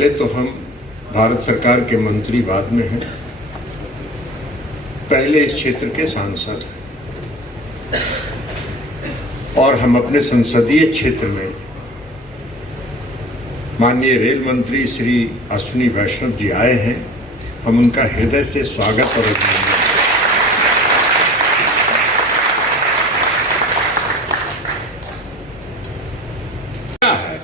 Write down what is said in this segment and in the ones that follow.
पहले तो हम भारत सरकार के मंत्री बाद में हैं, पहले इस क्षेत्र के सांसद हैं और हम अपने संसदीय क्षेत्र में माननीय रेल मंत्री श्री अश्विनी वैष्णव जी आए हैं। हम उनका हृदय से स्वागत और अभिनंदन। क्या है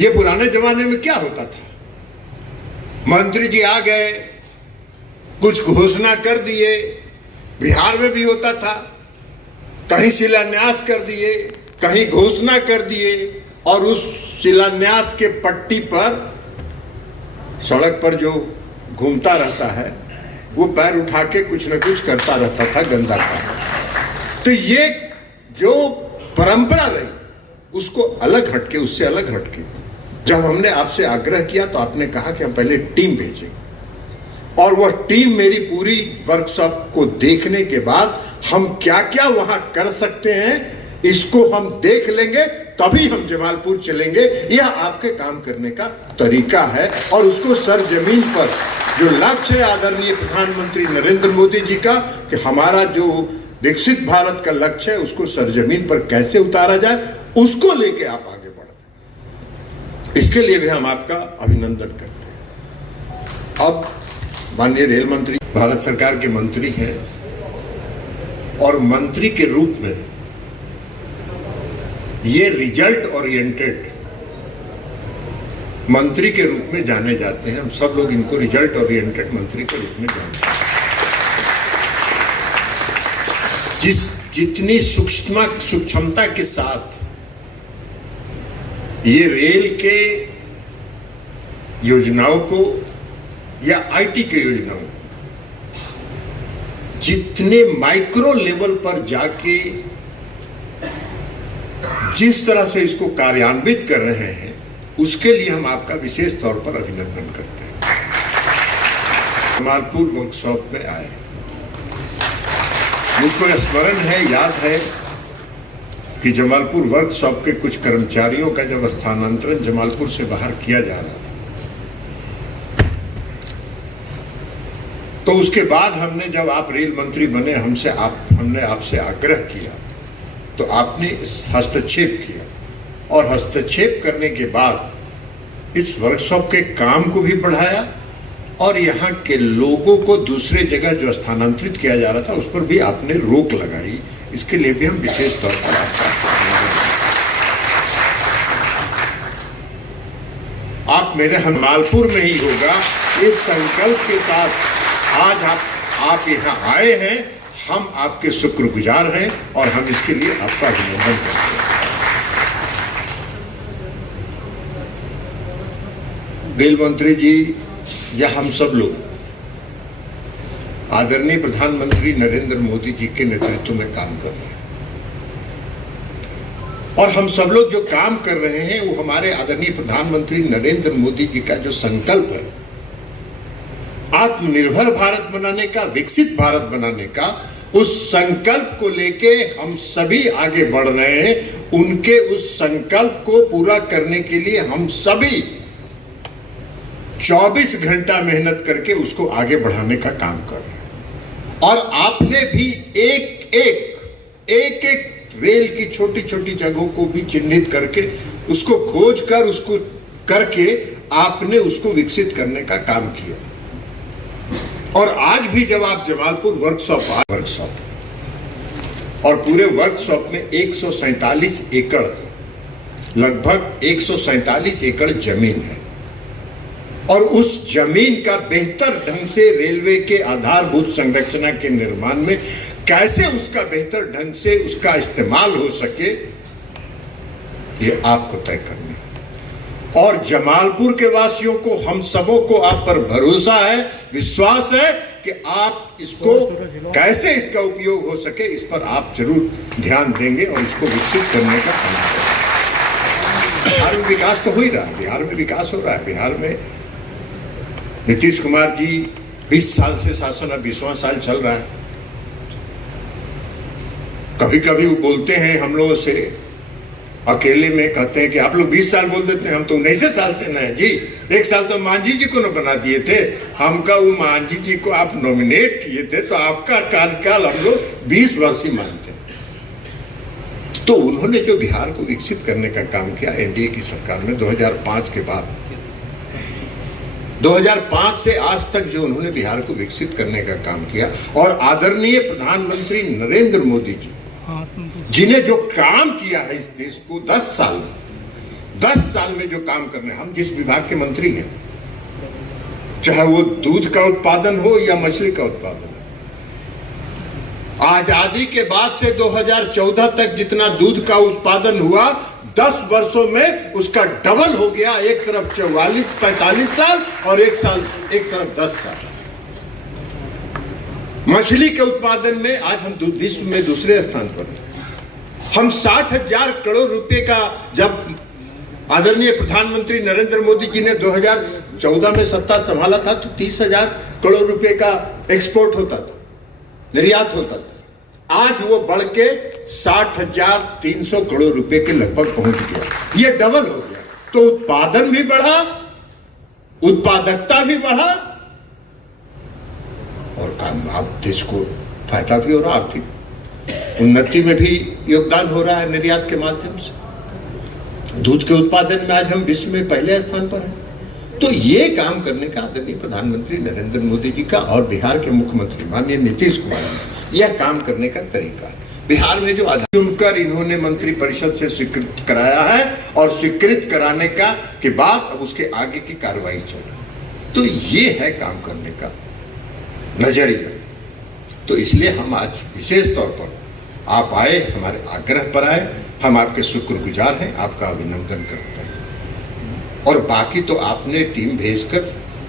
ये पुराने जमाने में क्या होता था? मंत्री जी आ गए, कुछ घोषणा कर दिए, बिहार में भी होता था, कहीं शिलान्यास कर दिए, कहीं घोषणा कर दिए और उस शिलान्यास के पट्टी पर सड़क पर जो घूमता रहता है वो पैर उठा के कुछ न कुछ करता रहता था, गंदा काम। तो ये जो परंपरा रही उसको अलग हटके, उससे अलग हटके जब हमने आपसे आग्रह किया तो आपने कहा कि हम पहले टीम भेजेंगे और वह टीम मेरी पूरी वर्कशॉप को देखने के बाद हम क्या क्या वहां कर सकते हैं इसको हम देख लेंगे, तभी हम जमालपुर चलेंगे। यह आपके काम करने का तरीका है और उसको सरजमीन पर जो लक्ष्य है आदरणीय प्रधानमंत्री नरेंद्र मोदी जी का कि हमारा जो विकसित भारत का लक्ष्य है उसको सरजमीन पर कैसे उतारा जाए, उसको लेके आप आगे बढ़े। इसके लिए भी हम आपका अभिनंदन करते हैं। अब माननीय रेल मंत्री भारत सरकार के मंत्री हैं और मंत्री के रूप में ये रिजल्ट ओरिएंटेड मंत्री के रूप में जाने जाते हैं। हम सब लोग इनको रिजल्ट ओरिएंटेड मंत्री के रूप में जानते हैं। जितनी सूक्ष्मता के साथ ये रेल के योजनाओं को या आईटी के योजनाओं को जितने माइक्रो लेवल पर जाके जिस तरह से इसको कार्यान्वित कर रहे हैं उसके लिए हम आपका विशेष तौर पर अभिनंदन करते हैं। जमालपुर वर्कशॉप में आए, मुझको स्मरण है, याद है कि जमालपुर वर्कशॉप के कुछ कर्मचारियों का जब स्थानांतरण जमालपुर से बाहर किया जा रहा था तो उसके बाद हमने, जब आप रेल मंत्री बने, हमने आपसे आग्रह किया तो आपने हस्तक्षेप किया और हस्तक्षेप करने के बाद इस वर्कशॉप के काम को भी बढ़ाया और यहाँ के लोगों को दूसरे जगह जो स्थानांतरित किया जा रहा था उस पर भी आपने रोक लगाई। इसके लिए भी हम विशेष तौर पर आपका आप मेरे जमालपुर में ही होगा इस संकल्प के साथ आज आप यहाँ आए हैं। हम आपके शुक्रगुजार हैं और हम इसके लिए आपका अभिनंदन करते हैं। रेल मंत्री जी या हम सब लोग आदरणीय प्रधानमंत्री नरेंद्र मोदी जी के नेतृत्व में काम कर रहे हैं और हम सब लोग जो काम कर रहे हैं वो हमारे आदरणीय प्रधानमंत्री नरेंद्र मोदी जी का जो संकल्प है आत्मनिर्भर भारत बनाने का, विकसित भारत बनाने का, उस संकल्प को लेके हम सभी आगे बढ़ रहे हैं। उनके उस संकल्प को पूरा करने के लिए हम सभी 24 घंटा मेहनत करके उसको आगे बढ़ाने का काम कर रहे हैं और आपने भी एक एक रेल की छोटी छोटी जगहों को भी चिन्हित करके उसको खोज कर उसको करके आपने उसको विकसित करने का काम किया। और आज भी जब आप जमालपुर वर्कशॉप और पूरे वर्कशॉप में 147 एकड़, लगभग 147 एकड़ जमीन है और उस जमीन का बेहतर ढंग से रेलवे के आधारभूत संरचना के निर्माण में कैसे उसका बेहतर ढंग से उसका इस्तेमाल हो सके ये आपको तय करना और जमालपुर के वासियों को, हम सबों को आप पर भरोसा है, विश्वास है कि आप इसको कैसे इसका उपयोग हो सके इस पर आप जरूर ध्यान देंगे और इसको विकसित करने का काम करेंगे। बिहार में विकास तो हो ही रहा है, बिहार में विकास हो रहा है। बिहार में नीतीश कुमार जी 20 साल से शासन, अब 20वां साल चल रहा है। कभी कभी वो बोलते हैं हम लोगों से अकेले में, कहते हैं कि आप लोग 20 साल बोल देते हैं, हम तो 19 साल से नए जी, एक साल तो मांझी जी को न बना दिए थे, हमका वो मांझी जी को आप नॉमिनेट किए थे, तो आपका कार्यकाल हम लोग 20 वर्ष ही मानते हैं। तो उन्होंने जो बिहार को विकसित करने का काम किया एनडीए की सरकार में 2005 के बाद, 2005 से आज तक जो उन्होंने बिहार को विकसित करने का काम किया, और आदरणीय प्रधानमंत्री नरेंद्र मोदी जी जिन्हें जो काम किया है इस देश को 10 साल में जो काम करने, हम जिस विभाग के मंत्री हैं, चाहे वो दूध का उत्पादन हो या मछली का उत्पादन हो, आजादी के बाद से 2014 तक जितना दूध का उत्पादन हुआ 10 वर्षों में उसका डबल हो गया। एक तरफ 44-45 साल और एक तरफ 10 साल। मछली के उत्पादन में आज हम विश्व में दूसरे स्थान पर हैं। हम 60,000 करोड़ रुपए का, जब आदरणीय प्रधानमंत्री नरेंद्र मोदी जी ने 2014 में सत्ता संभाला था तो 30,000 करोड़ रुपए का एक्सपोर्ट होता था, निर्यात होता था। आज वो बढ़ के 60,300 करोड़ रुपए के लगभग पहुंच गया। ये डबल हो गया। तो उत्पादन भी बढ़ा, उत्पादकता भी बढ़ा, और काम आप देश को फायदा भी हो रहा, आर्थिक उन्नति में भी योगदान हो रहा है निर्यात के माध्यम से। दूध के उत्पादन में आज हम विश्व में पहले स्थान पर हैं। तो ये काम करने का आदरणीय प्रधानमंत्री नरेंद्र मोदी जी का और बिहार के मुख्यमंत्री माननीय नीतीश कुमार जी, यह काम करने का तरीका है। बिहार में जो चुनकर इन्होंने मंत्री परिषद से स्वीकृत कराया है, और स्वीकृत कराने का के बाद अब उसके आगे की कार्रवाई चल रही है। तो ये है काम करने का नजरिया। तो इसलिए हम आज विशेष तौर पर आप आए, हमारे आग्रह पर आए, हम आपके शुक्रगुजार हैं, आपका अभिनंदन करते हैं। और बाकी तो आपने टीम भेजकर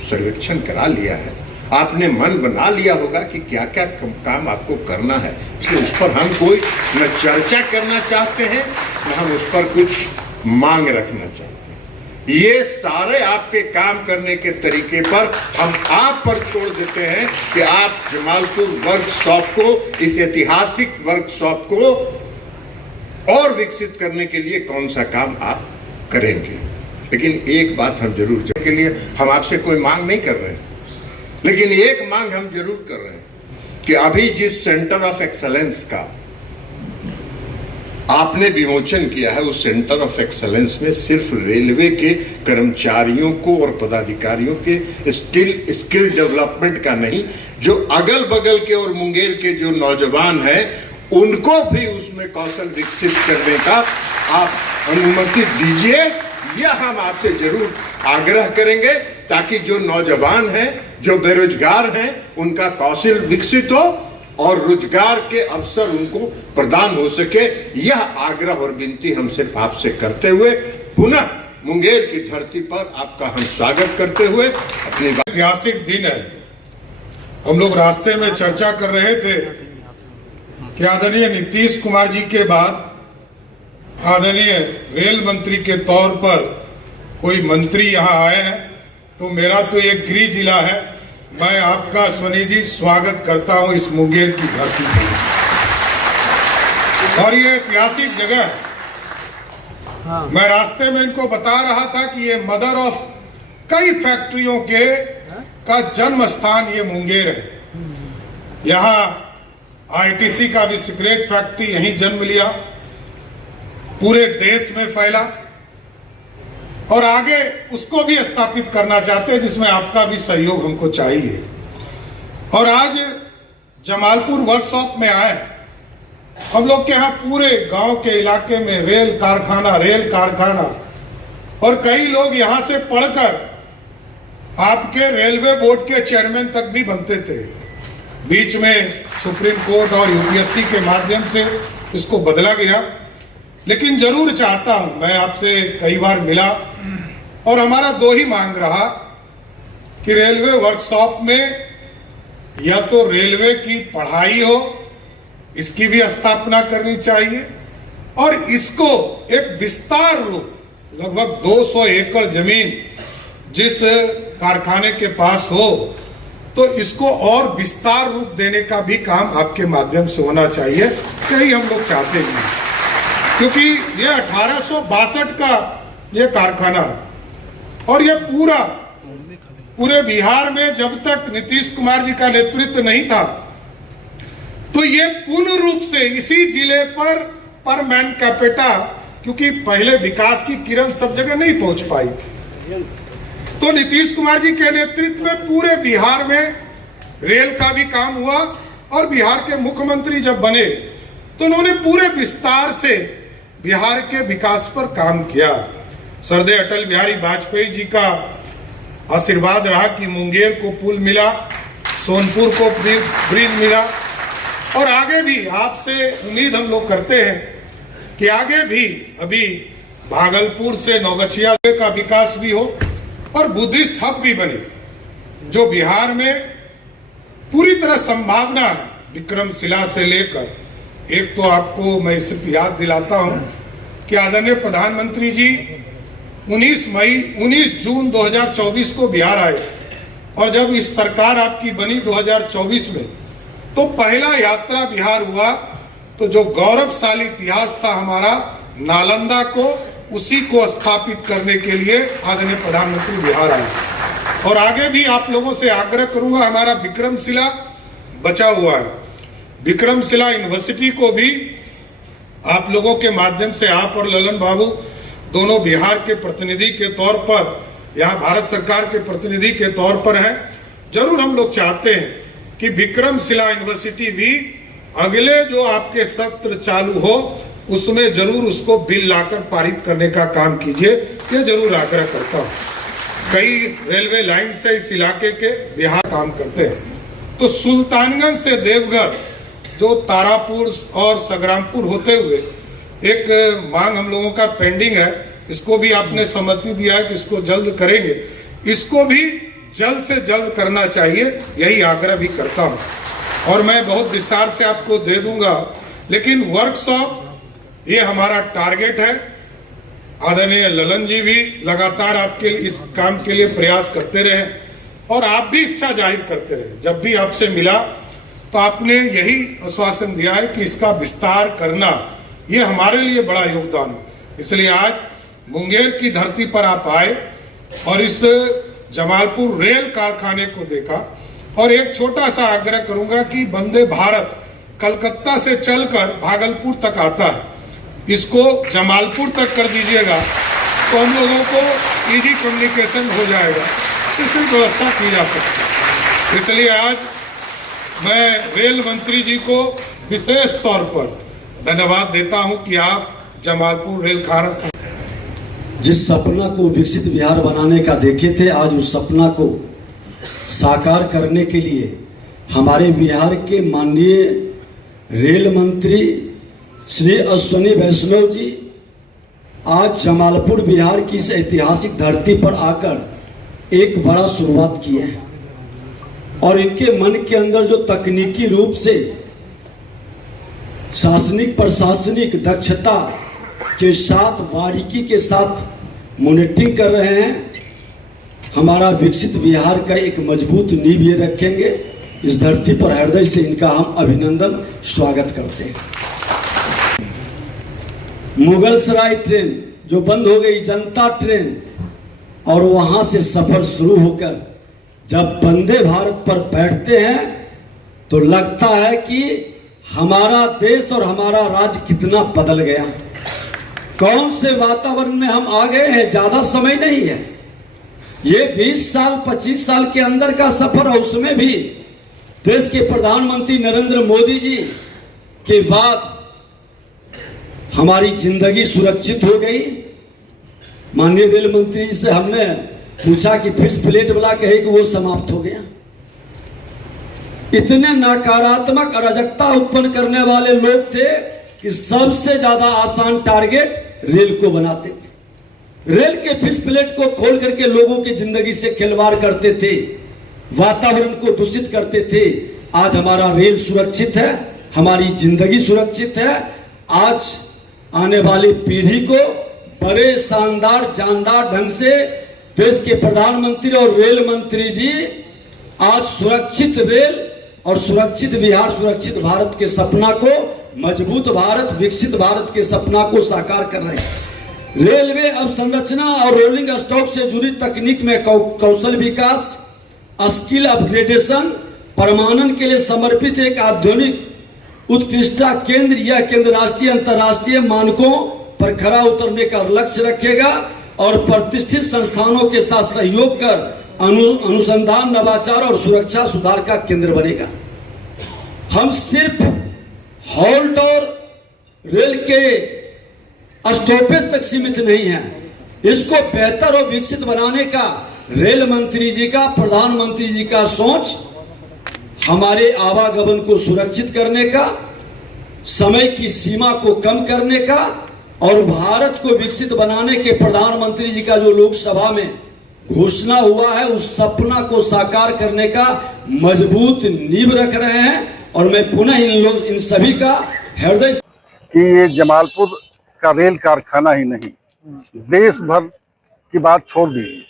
सर्वेक्षण करा लिया है, आपने मन बना लिया होगा कि क्या क्या काम आपको करना है, इसलिए उस पर हम कोई न चर्चा करना चाहते हैं न हम उस पर कुछ मांग रखना चाहते हैं। ये सारे आपके काम करने के तरीके पर हम आप पर छोड़ देते हैं कि आप जमालपुर वर्कशॉप को, इस ऐतिहासिक वर्कशॉप को और विकसित करने के लिए कौन सा काम आप करेंगे। लेकिन एक बात हम जरूर, के लिए हम आपसे कोई मांग नहीं कर रहे हैं, लेकिन एक मांग हम जरूर कर रहे हैं कि अभी जिस सेंटर ऑफ एक्सेलेंस का आपने विमोचन किया है, उस सेंटर ऑफ एक्सेलेंस में सिर्फ रेलवे के कर्मचारियों को और पदाधिकारियों के स्किल डेवलपमेंट का नहीं, जो अगल बगल के और मुंगेर के जो नौजवान हैं उनको भी उसमें कौशल विकसित करने का आप अनुमति दीजिए। यह हम आपसे जरूर आग्रह करेंगे, ताकि जो नौजवान हैं, जो बेरोजगार हैं, उनका कौशल विकसित हो और रोजगार के अवसर उनको प्रदान हो सके। यह आग्रह और विनती हम सिर्फ आपसे करते हुए पुनः मुंगेर की धरती पर आपका हम स्वागत करते हुए अपनी ऐतिहासिक दिन है। हम लोग रास्ते में चर्चा कर रहे थे कि आदरणीय नीतीश कुमार जी के बाद आदरणीय रेल मंत्री के तौर पर कोई मंत्री यहाँ आए हैं, तो मेरा तो एक गृह जिला है, मैं आपका स्वनी जी स्वागत करता हूं इस मुंगेर की धरती पर। और ये ऐतिहासिक जगह है। मैं रास्ते में इनको बता रहा था कि ये मदर ऑफ कई फैक्ट्रियों के का जन्म स्थान ये मुंगेर है। यहाँ आईटीसी का भी सिगरेट फैक्ट्री यहीं जन्म लिया, पूरे देश में फैला, और आगे उसको भी स्थापित करना चाहते हैं, जिसमें आपका भी सहयोग हमको चाहिए। और आज जमालपुर वर्कशॉप में आए, हम लोग के यहाँ पूरे गांव के इलाके में रेल कारखाना, और कई लोग यहाँ से पढ़कर आपके रेलवे बोर्ड के चेयरमैन तक भी बनते थे। बीच में सुप्रीम कोर्ट और यूपीएससी के माध्यम से इसको बदला गया, लेकिन जरूर चाहता हूं, मैं आपसे कई बार मिला और हमारा दो ही मांग रहा कि रेलवे वर्कशॉप में या तो रेलवे की पढ़ाई हो, इसकी भी स्थापना करनी चाहिए, और इसको एक विस्तार रूप, लगभग 200 एकड़ जमीन जिस कारखाने के पास हो, तो इसको और विस्तार रूप देने का भी काम आपके माध्यम से होना चाहिए। यही हम लोग चाहते हैं, क्योंकि ये 1862 का ये कारखाना, और ये पूरे बिहार में जब तक नीतीश कुमार जी का नेतृत्व नहीं था तो ये पूर्ण रूप से इसी जिले पर मैन कैपिटा, क्योंकि पहले विकास की किरण सब जगह नहीं पहुंच पाई थी, तो नीतीश कुमार जी के नेतृत्व में पूरे बिहार में रेल का भी काम हुआ और बिहार के मुख्यमंत्री जब बने तो उन्होंने पूरे विस्तार से बिहार के विकास पर काम किया। सरदेय अटल बिहारी वाजपेयी जी का आशीर्वाद रहा कि मुंगेर को पुल मिला, सोनपुर को ब्रिज मिला और आगे भी आपसे उम्मीद हम लोग करते हैं कि आगे भी अभी भागलपुर से नौगछिया का विकास भी हो और बुद्धिस्ट हब भी बने, जो बिहार में पूरी तरह संभावना है। विक्रमशिला से लेकर, एक तो आपको मैं सिर्फ याद दिलाता हूं कि आदरणीय प्रधानमंत्री जी 19 जून 2024 को बिहार आए और जब इस सरकार आपकी बनी 2024 में, तो पहला यात्रा बिहार हुआ, तो जो गौरवशाली इतिहास था हमारा नालंदा को, उसी को स्थापित करने के लिए आदरणीय प्रधानमंत्री बिहार आए। और आगे भी आप लोगों से आग्रह करूंगा, हमारा विक्रमशिला बचा हुआ है, विक्रमशिला यूनिवर्सिटी को भी आप लोगों के माध्यम से, आप और ललन बाबू दोनों बिहार के प्रतिनिधि के तौर पर, यहाँ भारत सरकार के प्रतिनिधि के तौर पर हैं, जरूर हम लोग चाहते हैं कि विक्रमशिला यूनिवर्सिटी भी अगले जो आपके सत्र चालू हो उसमें जरूर उसको बिल लाकर पारित करने का काम कीजिए, ये जरूर आग्रह करता हूँ। कई रेलवे लाइन से इस इलाके के बिहार काम करते हैं, तो सुल्तानगंज से देवघर जो तारापुर और संग्रामपुर होते हुए एक मांग हम लोगों का पेंडिंग है, इसको भी आपने सहमति दिया है कि इसको जल्द करेंगे, इसको भी जल्द से जल्द करना चाहिए, यही आग्रह भी करता हूँ। और मैं बहुत विस्तार से आपको दे दूंगा, लेकिन वर्कशॉप ये हमारा टारगेट है। आदरणीय ललन जी भी लगातार आपके इस काम के लिए प्रयास करते रहे और आप भी इच्छा जाहिर करते रहे। जब भी आपसे मिला तो आपने यही आश्वासन दिया है कि इसका विस्तार करना ये हमारे लिए बड़ा योगदान है। इसलिए आज मुंगेर की धरती पर आप आए और इस जमालपुर रेल कारखाने को देखा, और एक छोटा सा आग्रह करूंगा कि वंदे भारत कलकत्ता से चलकर भागलपुर तक आता है, इसको जमालपुर तक कर दीजिएगा तो हम लोगों को इजी कम्युनिकेशन हो जाएगा, इसकी व्यवस्था की जा सकती है। इसलिए आज मैं रेल मंत्री जी को विशेष तौर पर धन्यवाद देता हूं कि आप जमालपुर रेल कारखाना, जिस सपना को विकसित बिहार बनाने का देखे थे, आज उस सपना को साकार करने के लिए हमारे बिहार के माननीय रेल मंत्री श्री अश्विनी वैष्णव जी आज जमालपुर बिहार की इस ऐतिहासिक धरती पर आकर एक बड़ा शुरुआत की है। और इनके मन के अंदर जो तकनीकी रूप से शासनिक प्रशासनिक दक्षता के साथ, बारीकी के साथ मॉनिटरिंग कर रहे हैं, हमारा विकसित बिहार का एक मजबूत नींव ये रखेंगे। इस धरती पर हृदय से इनका हम अभिनंदन स्वागत करते हैं। मुगल सराय ट्रेन जो बंद हो गई, जनता ट्रेन, और वहां से सफर शुरू होकर जब वंदे भारत पर बैठते हैं तो लगता है कि हमारा देश और हमारा राज्य कितना बदल गया, कौन से वातावरण में हम आ गए हैं। ज्यादा समय नहीं है, ये 20 साल 25 साल के अंदर का सफर है। उसमें भी देश के प्रधानमंत्री नरेंद्र मोदी जी के बाद हमारी जिंदगी सुरक्षित हो गई। माननीय रेल मंत्री जी से हमने पूछा कि फिश प्लेट वाला कहे कि वो समाप्त हो गया। इतने नकारात्मक अराजकता उत्पन्न करने वाले लोग थे कि सबसे ज्यादा आसान टारगेट रेल को बनाते थे। रेल के फिश प्लेट को खोल करके लोगों की जिंदगी से खिलवाड़ करते थे, वातावरण को दूषित करते थे। आज हमारा रेल सुरक्षित है, हमारी जिंदगी सुरक्षित है। आज आने वाली पीढ़ी को बड़े शानदार जानदार ढंग से देश के प्रधानमंत्री और रेल मंत्री जी आज सुरक्षित रेल और सुरक्षित बिहार, सुरक्षित भारत के सपना को, मजबूत भारत, विकसित भारत के सपना को साकार कर रहे हैं। रेलवे अवसंरचना और रोलिंग स्टॉक से जुड़ी तकनीक में कौशल विकास, स्किल अपग्रेडेशन, प्रमाणन के लिए समर्पित एक आधुनिक उत्कृष्टता केंद्र। यह केंद्र राष्ट्रीय अंतर्राष्ट्रीय मानकों पर खरा उतरने का लक्ष्य रखेगा और प्रतिष्ठित संस्थानों के साथ सहयोग कर अनुसंधान, नवाचार और सुरक्षा सुधार का केंद्र बनेगा। हम सिर्फ हॉल्ट और रेल के स्टॉपेज तक सीमित नहीं है, इसको बेहतर और विकसित बनाने का रेल मंत्री जी का, प्रधानमंत्री जी का सोच, हमारे आवागमन को सुरक्षित करने का, समय की सीमा को कम करने का और भारत को विकसित बनाने के प्रधानमंत्री जी का जो लोकसभा में घोषणा हुआ है, उस सपना को साकार करने का मजबूत नींव रख रहे हैं। और मैं पुनः इन सभी का हृदय कि ये जमालपुर का रेल कारखाना ही नहीं, देश भर की बात छोड़ दीजिए,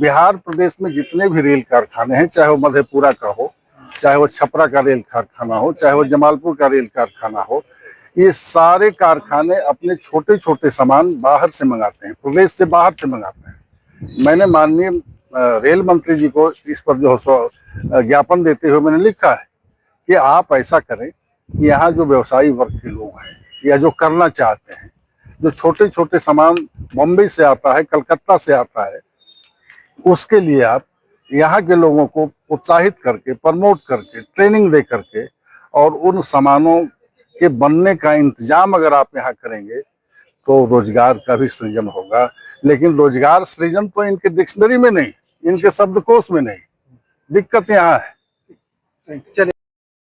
बिहार प्रदेश में जितने भी रेल कारखाने हैं, चाहे वो मधेपुरा का हो, चाहे वो छपरा का रेल कारखाना हो, चाहे वो जमालपुर का रेल कारखाना हो, ये सारे कारखाने अपने छोटे छोटे सामान बाहर से मंगाते हैं, प्रदेश से बाहर से मंगाते हैं। मैंने माननीय रेल मंत्री जी को इस पर जो ज्ञापन देते हुए मैंने लिखा है कि आप ऐसा करें कि यहाँ जो व्यवसायी वर्ग के लोग हैं या जो करना चाहते हैं, जो छोटे छोटे सामान बम्बई से आता है, कलकत्ता से आता है, उसके लिए आप यहाँ के लोगों को उत्साहित करके, प्रमोट करके, ट्रेनिंग दे करके और उन सामानों के बनने का इंतजाम अगर आप यहाँ करेंगे तो रोजगार का भी सृजन होगा। लेकिन रोजगार सृजन तो इनके डिक्शनरी में नहीं, इनके शब्दकोश में नहीं, दिक्कत यहाँ है।